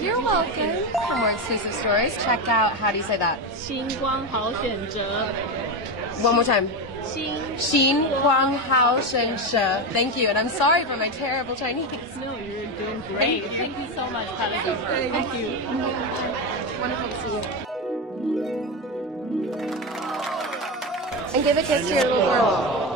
You're welcome. For more exclusive stories, check out, how do you say that? 星光好选择。 One more time. 星光好选择. Thank you, and I'm sorry for my terrible Chinese. No, you're doing great. Thank you so much, Palace. Thank you. Wonderful to see you. And give a kiss to your little girl.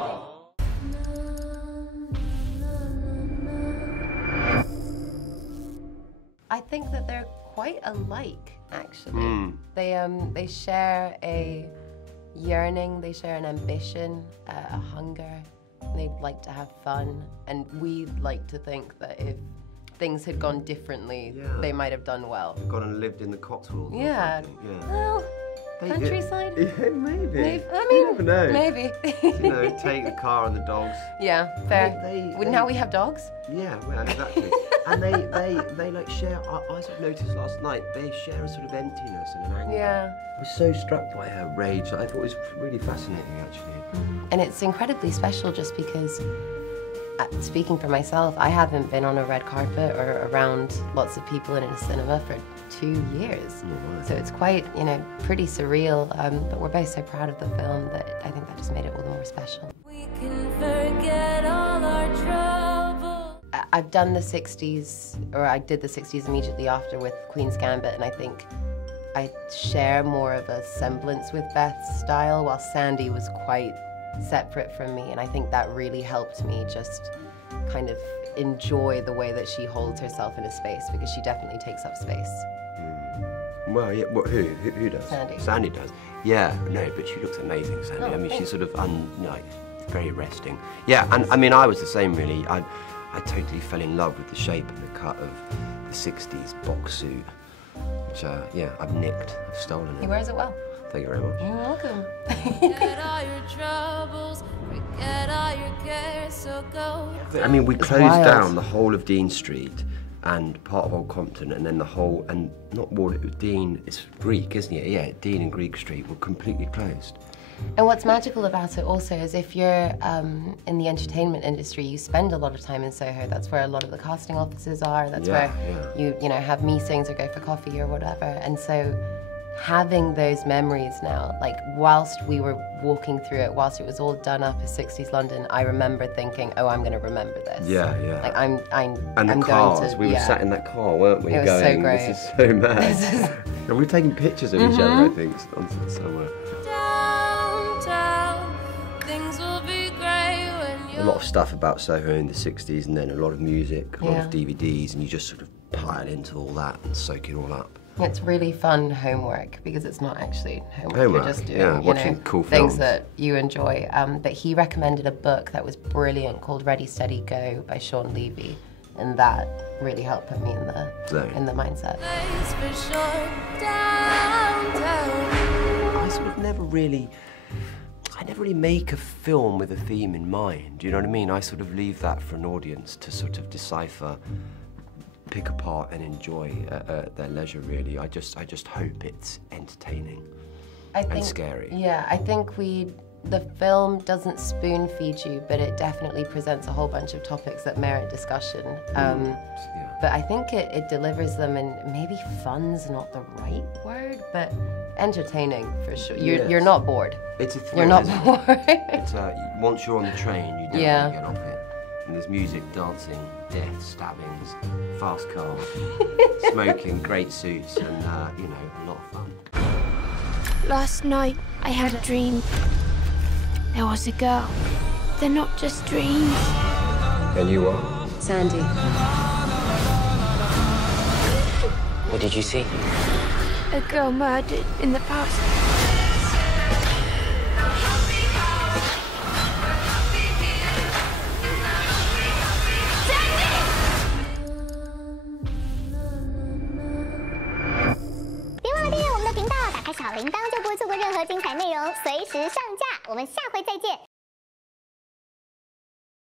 I think that they're quite alike, actually. They share a yearning, they share an ambition, a hunger. They like to have fun, and we like to think that if things had gone differently, they might have done well. Gone and lived in the Cotswolds. Yeah. Yeah. Well, countryside? Yeah, maybe. I mean, you never know. Maybe. You know, take the car and the dogs. Yeah, fair. Now we have dogs? Yeah, well, exactly. And they like share, I sort of noticed last night, they share a sort of emptiness and an anger. Yeah. I was so struck by her rage. I thought it was really fascinating, actually. And it's incredibly special just because, speaking for myself, I haven't been on a red carpet or around lots of people in a cinema for 2 years. Oh, wow. So it's quite, you know, pretty surreal, but we're both so proud of the film that I think that just made it all the more special. We can forget all our troubles. I've done the 60s, or I did the 60s immediately after with Queen's Gambit, and I think I share more of a semblance with Beth's style, while Sandy was quite separate from me, and I think that really helped me just kind of enjoy the way that she holds herself in a space, because she definitely takes up space. Well, yeah, who does? Sandy. Sandy does. Yeah, no, but she looks amazing, Sandy. Oh, I mean, thanks. she's sort of, very resting. Yeah, and I mean, I was the same, really. I totally fell in love with the shape and the cut of the 60s box suit, which, yeah, I've nicked, I've stolen it. He wears it well. Thank you very much. You're welcome. Forget all your troubles, forget all your cares, so go. I mean, we closed wild. down the whole of Dean Street and part of Old Compton, and then the whole, and not Wall, Dean, it's Greek, isn't it? Yeah, Dean and Greek Street were completely closed. And what's magical about it also is if you're in the entertainment industry, you spend a lot of time in Soho. That's where a lot of the casting offices are. That's where you know, have meetings or go for coffee or whatever. And so having those memories now, like whilst we were walking through it, whilst it was all done up as 60s London, I remember thinking, oh, I'm going to remember this. Yeah, yeah. Like And the cars, we were sat in that car, weren't we? It was so great. This is so mad. And we were taking pictures of each other, I think, somewhere. Downtown, things will be great when A you're lot of stuff about Soho in the 60s, and then a lot of music, a lot of DVDs, and you just sort of pile into all that and soak it all up. It's really fun homework because it's not actually homework. Homework, You're just doing, yeah, you watching know, cool things films. that you enjoy. But he recommended a book that was brilliant called Ready, Steady, Go by Sean Levy, and that really helped put me in the mindset. place for sure. Downtown. I sort of never really make a film with a theme in mind, do you know what I mean? I sort of leave that for an audience to sort of decipher, pick apart and enjoy at their leisure, really. I just hope it's entertaining and scary. Yeah, I think the film doesn't spoon feed you, but it definitely presents a whole bunch of topics that merit discussion. But I think it delivers them, and maybe fun's not the right word, but entertaining for sure. You're not bored. It's a thrill, You're not isn't it? bored. It's once you're on the train, you don't want to get off it. And there's music, dancing, death, stabbings, fast cars, smoking, great suits, and you know, a lot of fun. Last night, I had a dream. There was a girl. They're not just dreams. And you are? Sandy. What did you see? A girl murdered in the past.